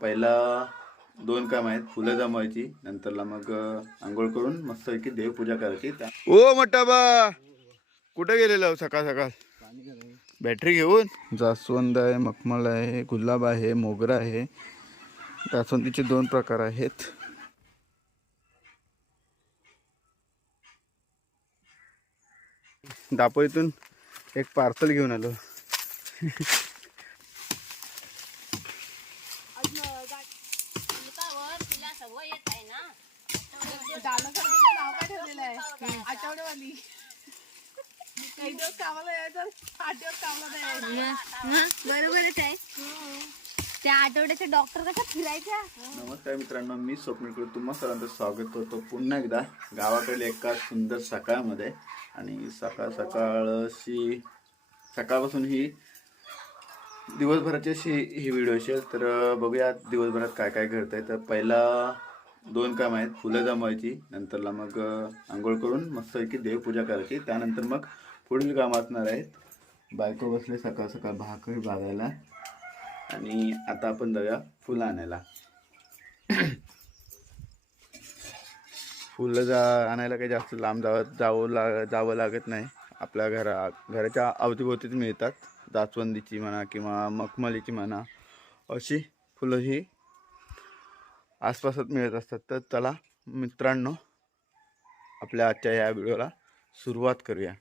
पहिला दोन काम आहेत फुलं जमवायची नंतरला मग आंघोळ करून मस्तपैकी देवपूजा करायची. ओ मोठा बा! कुठे गेलेलो सकाळ सकाळ? बॅटरी घेऊन? जास्वंद आहे मखमल आहे गुलाब आहे मोगरा आहे. जास्वंदीचे दोन प्रकार आहेत. दापोलीतून एक पार्सल घेऊन आलो. दादासाहेबांचं नाव काय ठेवलेलं आहे आठवडेवाली काही दिवस कामाला यायचं आठ दिवस कामाला नाही यायचं बरोबरच आहे त्या आठवड्याचे डॉक्टर कशा फिरायच्या नमस्कार मित्रांनो मी स्वप्नील तुम्हा सर्वांचं स्वागत करतो पुन्हा एकदा गावाकडे एका सुंदर सकाळमध्ये. आणि सकाळ सकाळशी सकाळपासून ही दिवसभराची अशी ही व्हिडिओ असेल तर बघूया दिवसभरात काय काय घडतंय. तर पहिला दोन काम आहेत. फुलं जमवायची नंतरला मग आंघोळ करून मस्तपैकी देवपूजा करायची. त्यानंतर मग पुढील काम असणार आहेत. बायको बसले सकाळ सकाळ भाकरी बागायला आणि आता आपण जाऊया फुलं आणायला. फुलं जा आणायला काही जास्त लांब जावं जावं लाग जावं लागत नाही. आपल्या घरा घराच्या अवतीभोवतीच मिळतात. जास्वंदीची म्हणा किंवा मखमलीची म्हणा अशी फुलं ही आसपासात मिळत असतात. तर चला मित्रांनो आपल्या आजच्या या व्हिडिओला सुरुवात करूया.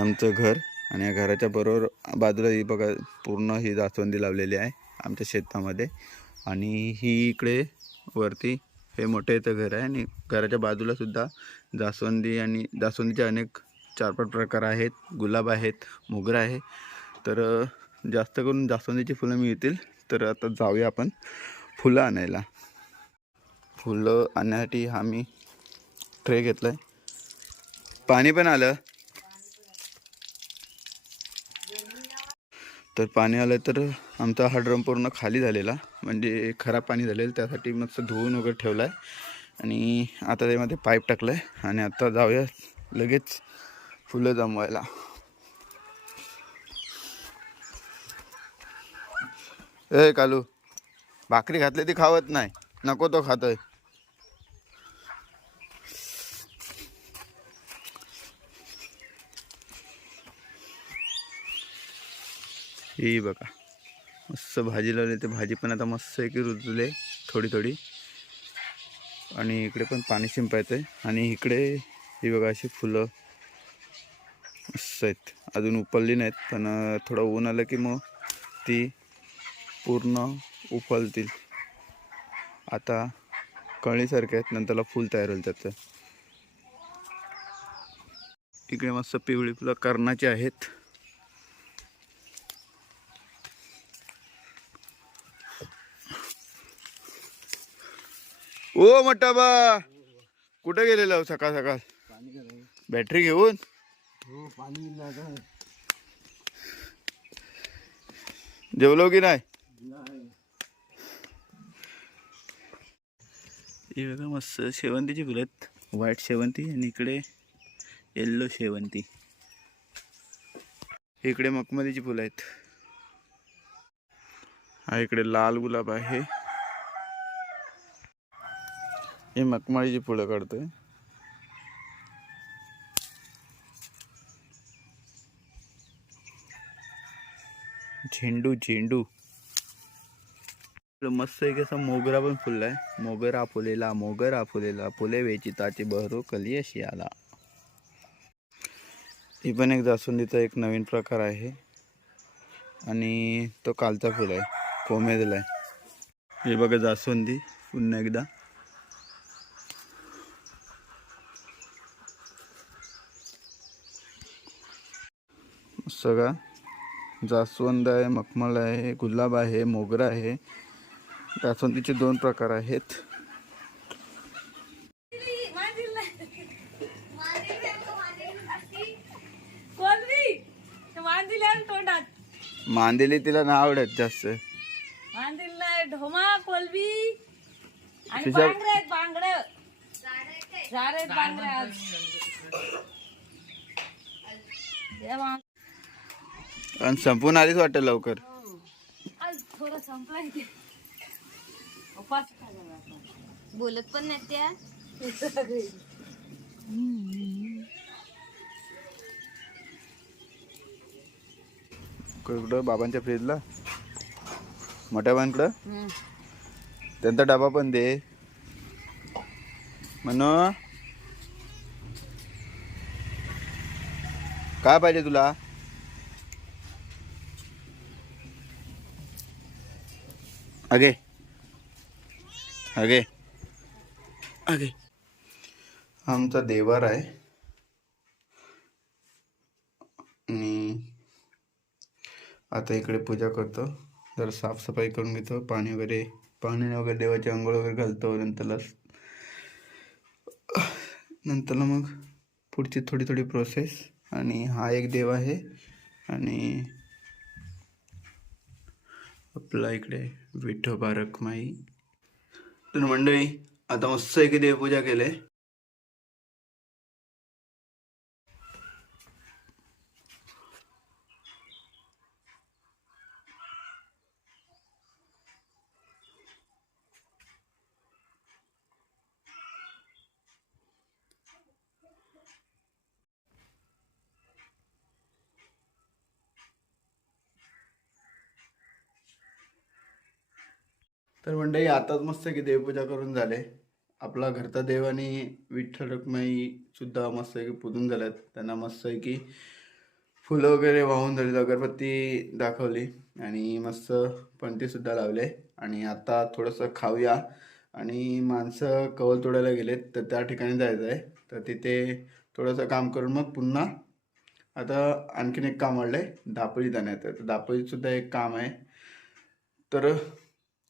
आमचं घर आणि या घराच्या बरोबर बाजूला ही बघा पूर्ण ही जास्वंदी लावलेली आहे आमच्या शेतामध्ये. आणि ही इकडे वरती हे मोठं इथं घर आहे आणि घराच्या बाजूलासुद्धा जास्वंदी आणि जास्वंदीचे अनेक चार पाच प्रकार आहेत. गुलाब आहेत मोगरा आहे. तर जास्त करून जास्वंदीची फुलं मिळतील. तर आता जाऊया आपण फुलं आणायला. फुलं आणण्यासाठी हा मी ट्रे घेतला आहे पाणी पण आलं. तर पाणी आलं तर आमचा हा ड्रम पूर्ण खाली झालेला. म्हणजे खराब पाणी झालेलं. त्यासाठी मस्त धुवून वगैरे ठेवला आहे आणि आता त्यामध्ये पाईप टाकलं आहे आणि आता जाऊया लगेच फुलं जमवायला. ए कालू भाकरी घातली ती खावत नाही. नको तो खातोय. ही बघा मस्त भाजी लावली ते. भाजी पण आता मस्त आहे की रुजले थोडी थोडी. आणि इकडे पण पाणी शिंपायचं आहे आणि इकडे ही बघा अशी फुलं. असं आहेत. अजून उपलली नाहीत पण थोडं ऊन आलं की मग ती पूर्ण उफलतील. आता कळीसारखे आहेत नंतरला फूल तयार होईल त्याचं. इकडे मस्त पिवळी फुलं कर्णाची आहेत. ओ मटाबा बा कुठे गेलेलो हो सकाळ सकाळ? बॅटरी घेऊन? जेवलो की नाही? ही बघा मस्त शेवंतीची फुलं आहेत. व्हाईट शेवंती आणि इकडे येल्लो शेवंती. इकडे मखमलीची फुलं आहेत. हा इकडे लाल गुलाब आहे. हे मखमाळीची फुलं काढतोय. झेंडू झेंडू. मस्त एक असा मोगरा पण फुलला आहे मोगरा फुलेला मोगरा फुलेला. फुले वेचिताची बहरू कली अशी आला. ही पण एक जास्वंदीचा एक नवीन प्रकार आहे. आणि तो कालचा फुल आहे. कोमेजला आहे. हे बघा जास्वंदी पुन्हा एकदा. सगळा जास्वंद आहे मखमल आहे गुलाब आहे मोगरा आहे. जास्वंदीचे दोन प्रकार आहेत. मांदेली तिला नाही आवडत जास्त. ढोमा कोलबी आणि संपून आलीच वाटतं लवकर. आज थोडं संपलाय ते. बोलत पण नाही त्या. कुठं? बाबांच्या फ्रीजला मोठ्या बाबांकडं त्यांचा डबा पण दे. म्हणू काय पाहिजे तुला? अगे अगे अगे आमचा देवार आहे. आणि आता इकडे पूजा करतो. जर साफसफाई करून घेतो. पाणी वगैरे पाणी वगैरे देवाची आंघोळ वगैरे घालतो नंतरला. नंतरला मग पुढची थोडी थोडी प्रोसेस आणि हा एक देव आहे. आणि आपला इकडे विठोबा रखमाई. तर मंडळी आता मस्त एक देवपूजा केले. तर मंडळी आताच मस्त की देवपूजा करून झाले. आपला घरचा देव आणि विठ्ठल रखमाई सुद्धा मस्त की पुजून झाल्यात. त्यांना मस्त की फुलं वगैरे वाहून झाली अगरबत्ती दाखवली आणि मस्त पणतीसुद्धा लावले. आणि आता थोडंसं खाऊया. आणि माणसं कवल तोडायला गेलेत तर त्या ठिकाणी जायचं आहे. तर तिथे थोडंसं काम करून मग पुन्हा आता आणखीन एक काम वाढलं आहे दापोली जाण्याचं. तर दापोलीतसुद्धा एक काम आहे. तर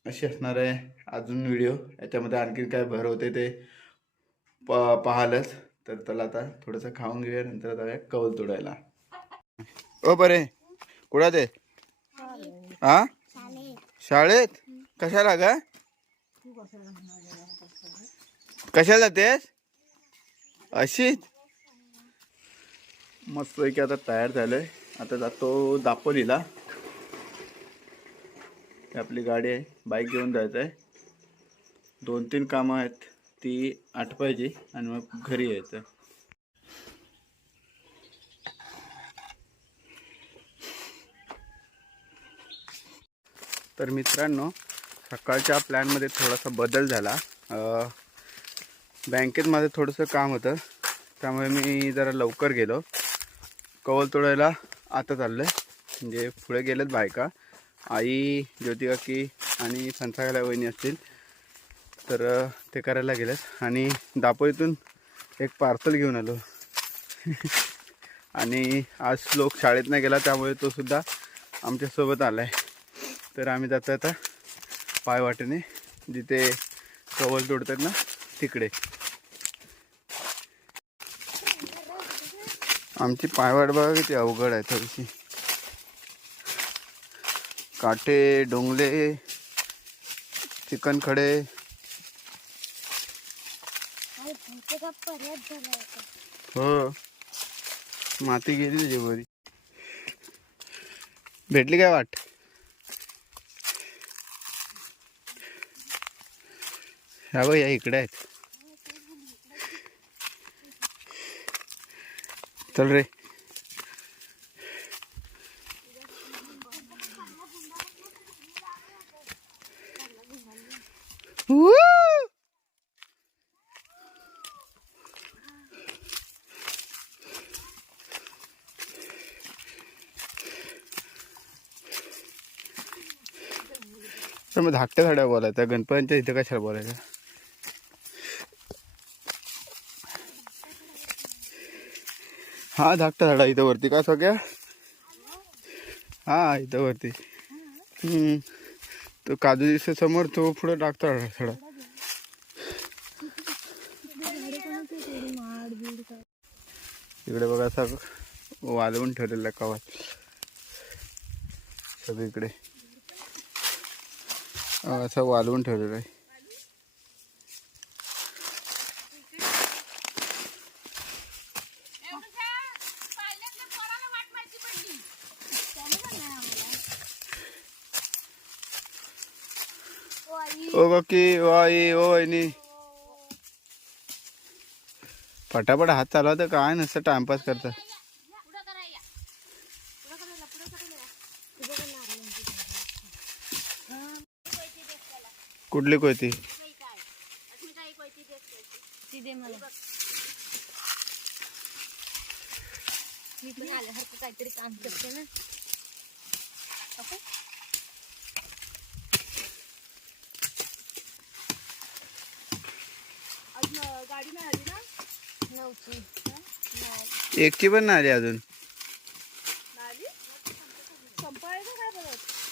अशी असणार आहे. अजून व्हिडिओ याच्यामध्ये आणखीन काय भर होते ते प पाहालच. तर त्याला आता थोडंसं खाऊन घेऊया. नंतर जाऊया कौल तोडायला. ओ बरे. कुठं ते हा? शाळेत. कशाला ग? कशाला तेच? अशीच? मस्त की आता तयार झालोय. आता जातो दापोलीला. ही आपली गाडी आहे बाईक घेऊन जायचं आहे. दोन तीन कामं आहेत ती आटपायची आणि मग घरी यायचं. तर मित्रांनो सकाळच्या प्लॅनमध्ये थोडासा बदल झाला. बँकेत माझं थोडंसं काम होतं त्यामुळे मी जरा लवकर गेलो. कवल तोडायला आता चाललं आहे म्हणजे पुढे गेलेत बायका. आई ज्योतिकाकी आणि फणसाखाला वहिनी असतील तर ते करायला गेलेत. आणि दापोलीतून एक पार्सल घेऊन आलो. आणि आज श्लोक शाळेत नाही गेला त्यामुळे तो सुद्धा आमच्यासोबत आला आहे तर आम्ही जातो आता पायवाटेने जिथे कवल तोडतात ना तिकडे. आमची पायवाट बघा किती अवघड आहे थोडीशी. काटे डोंगले चिकन खडे। हो माती गेली तुझी बरी। भेटली काय वाट ह्या बघ या इकडे आहेत। चल रे। तर मग धाकट्या झाड्या बोलायचा गणपतीच्या इथं कशाला बोलायचं? हा धाकटा झाडा इथं वरती का सगळ्या? हा इथं वरती. तो काजू दिसतो समोर तो पुढे टाकतो थोडा इकडे बघा असं वाजवून ठेवलेला आहे सगळीकडे. असं वालवून ठेवलेलं आहे ओ काकी आई, ओ वहिनी। पटापट हात चालवा तर काय नसतं टाइमपास करता। कुठली कोयती? ती दे मला पण आल्यासारखं काहीतरी काम करते ना ओके गाडी आली ना एकची पण नाही आली अजून. नाही आली संपायचं काय बघत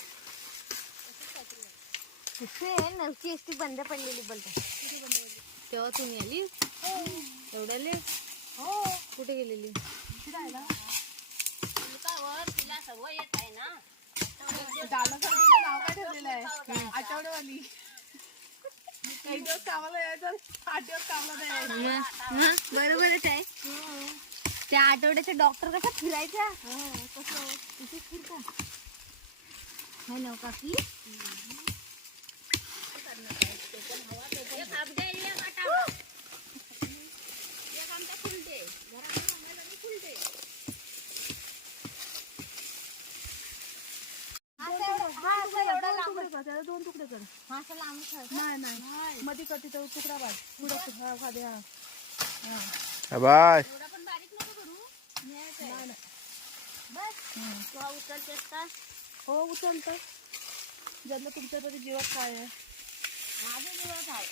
तिथे नवची एस टी बंद पडलेली बोलता तेव्हा तुम्ही आली? एवढ्याले हो कुठे गेलेली? किती आहे ना दादासाहेबांचं नाव काय ठेवलेलं आहे काही दिवस कामाला यायचं आठ दिवस कामाला नाही यायचं. मग- मग बरोबरच आहे. त्या आठवड्याच्या डॉक्टर कशा फिरायच्या? इथे फिरता. नव काकी हा असा एवढा- हा असा एवढा दोन तुकडे कर तुकडे कर. हा असा लांब ठेव. नाही नाही. मध्ये कर तिथं तुकडा पाड पुढं हा खाली हा. हा. शाबास नाही नाही. बस. हो उचलतं. ज्यांना तुमच्या तरी जीवात काय आहे. माझं दिवस आहे.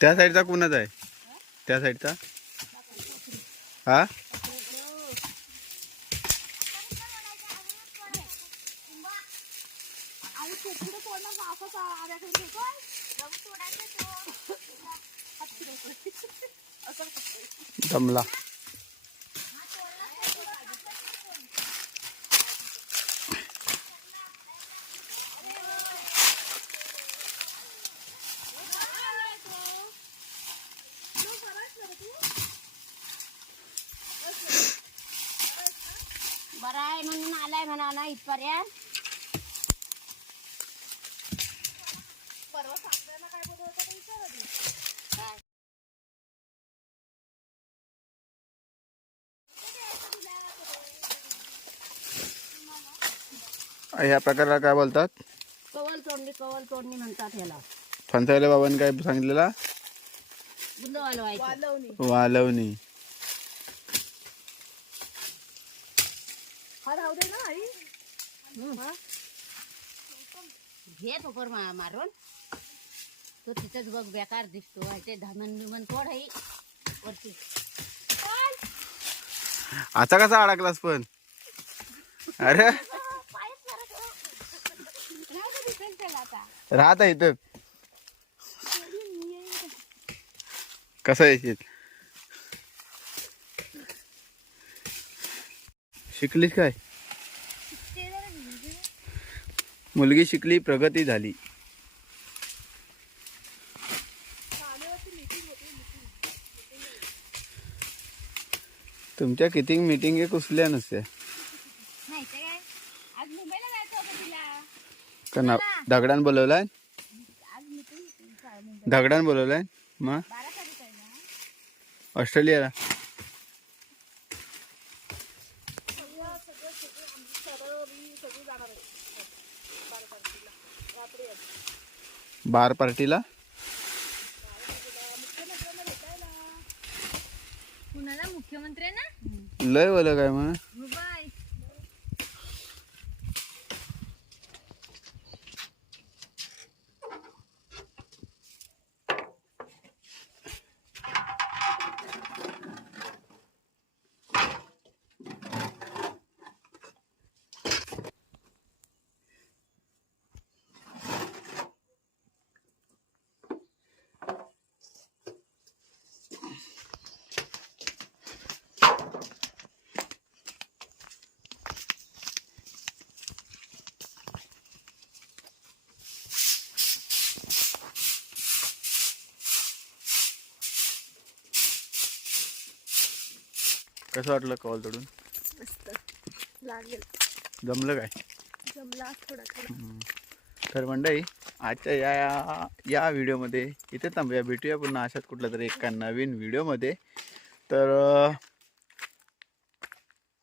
त्या साईडचा कुणाचा आहे? त्या साईडचा हा? आणि पुढे तोडणार ना असंच आऱ्याकडे ठेवतोय असं जमला बरं आहे म्हणून आलाय म्हणा ना इथपर्यंत परवा सांगताना काय बोलत होता ते विचार आधी. काय? ह्या प्रकाराला काय बोलतात? कवल तोडणी कवल तोडणी म्हणतात ह्याला. फणसावल्या बाबांनी काय सांगितलेला? वालवणी. वालवणी. हा राहू दे ना? घे मा- मारून. तो तिथंच बघ बेकार दिसतो. आहे ते धामण बिमन तोड आहे? वरती. आता कसा अडकलास पण? अरे? राहत आहे इथं. कसं येशील शिकलीस काय? मुलगी शिकली प्रगती झाली. तुमच्या किती मिटिंग कुसल्या नसत्या? का ना दगडान बोलवलाय? दगडान बोलवलाय? मग? ऑस्ट्रेलियाला. बार पार्टीला? कुणाला? मुख्यमंत्री ना लय बोल काय मग? कसं वाटलं कॉल तोडून? मस्त. लागेल. जमलं काय? जमला थोडा थोडा. तर मंडळी आजच्या या या या व्हिडिओमध्ये इथे थांबूया. भेटूया पुन्हा अशाच कुठल्या तरी एका नवीन व्हिडिओमध्ये. तर अं,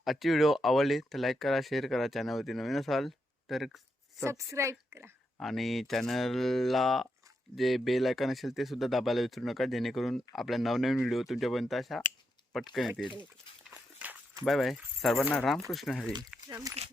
आजची व्हिडिओ आवडली तर लाईक करा शेअर करा चॅनलवरती नवीन असाल तर सब सबस्क्राईब करा. आणि चॅनलला जे बेल आयकॉन असेल ते सुद्धा दाबायला विसरू नका. जेणेकरून आपल्या नवनवीन व्हिडिओ तुमच्यापर्यंत अशा पटकन येतील. Bye bye. सर्वांना रामकृष्ण हरी. रामकृष्ण.